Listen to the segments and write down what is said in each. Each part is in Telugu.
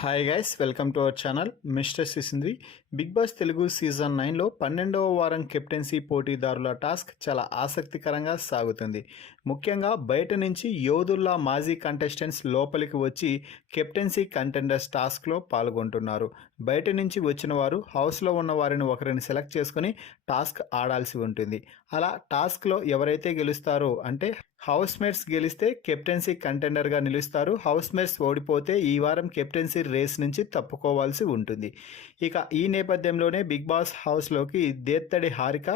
Hi guys, welcome to our channel mister Sisindri. Bigg Boss Telugu season 9లో 12వ వారం కెప్టెన్సీ పోటీదారుల టాస్క్ చాలా ఆసక్తికరంగా సాగుతుంది. ముఖ్యంగా బయట నుంచి యోధుల్లా మాజీ కంటెస్టెంట్స్ లోపలికి వచ్చి కెప్టెన్సీ కంటెండర్స్ టాస్క్లో పాల్గొంటున్నారు. బయట నుంచి వచ్చిన వారు హౌస్లో ఉన్న వారిని ఒకరిని సెలెక్ట్ చేసుకుని టాస్క్ ఆడాల్సి ఉంటుంది. అలా టాస్క్లో ఎవరైతే గెలుస్తారో అంటే హౌస్ మేట్స్ గెలిస్తే కెప్టెన్సీ కంటెండర్గా నిలుస్తారు. హౌస్ మేట్స్ ఓడిపోతే ఈ వారం కెప్టెన్సీ రేస్ నుంచి తప్పుకోవాల్సి ఉంటుంది. ఇక ఈ నేపథ్యంలోనే బిగ్ బాస్ హౌస్లోకి దేత్తడి హారిక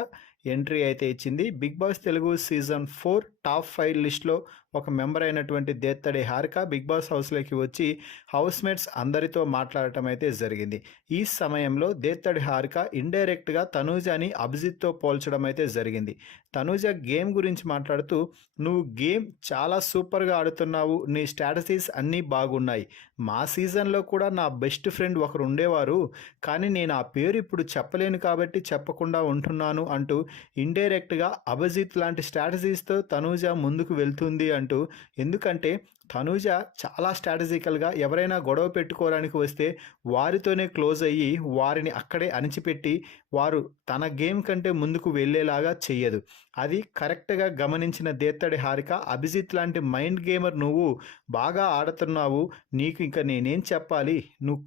ఎంట్రీ అయితే ఇచ్చింది. Bigg Boss Telugu season 4 top 5 లిస్ట్లో ఒక మెంబర్ అయినటువంటి దేత్తడి హారిక బిగ్ బాస్ హౌస్లోకి వచ్చి హౌస్ మేట్స్ అందరితో మాట్లాడటం అయితే జరిగింది. ఈ సమయంలో దేత్తడి హారిక ఇండైరెక్ట్గా తనూజని అభిజిత్తో పోల్చడం అయితే జరిగింది. తనూజ గేమ్ గురించి మాట్లాడుతూ, నువ్వు గేమ్ చాలా సూపర్గా ఆడుతున్నావు, నీ స్ట్రాటజీస్ అన్నీ బాగున్నాయి. మా సీజన్లో కూడా నా బెస్ట్ ఫ్రెండ్ ఒకరు ఉండేవారు, కానీ నేను ఆ పేరు ఇప్పుడు చెప్పలేను కాబట్టి చెప్పకుండా ఉంటున్నాను అంటూ ఇండైరెక్ట్గా అభిజిత్ లాంటి స్ట్రాటజీస్తో తనూజ ముందుకు వెళ్తుంది అంటూ. ఎందుకంటే తనూజ చాలా స్ట్రాటజికల్గా ఎవరైనా గొడవ పెట్టుకోవడానికి వస్తే వారితోనే క్లోజ్ అయ్యి వారిని అక్కడే అణిచిపెట్టి వారు తన గేమ్ కంటే ముందుకు వెళ్ళేలాగా చెయ్యదు. అది కరెక్ట్గా గమనించిన దేత్తడి హారిక, అభిజిత్ లాంటి మైండ్ గేమర్ నువ్వు బాగా ఆడుతున్నావు, నీకు ఇంకా నేనేం చెప్పాలి, నువ్వు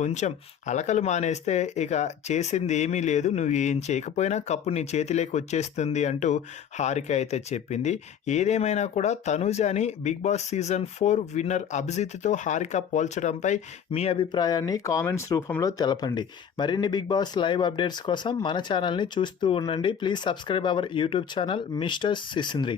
కొంచెం అలకలు మానేస్తే ఇక చేసింది ఏమీ లేదు, నువ్వు ఏం చేయకపోయినా కప్పు నీ చేతిలోకి వచ్చేస్తుంది అంటూ హారిక అయితే చెప్పింది. ఏదేమైనా కూడా తనూజని బిగ్ బాస్ సీజన్ 4 విన్నర్ అభిజిత్తో హారిక పోల్చడంపై మీ అభిప్రాయాన్ని కామెంట్స్ రూపంలో తెలపండి. మరిన్ని బిగ్ బాస్ లైవ్ అప్డేట్స్ కోసం మన ఛానల్ని చూస్తూ ఉండండి. Please subscribe our YouTube channel mister సిసింద్రి.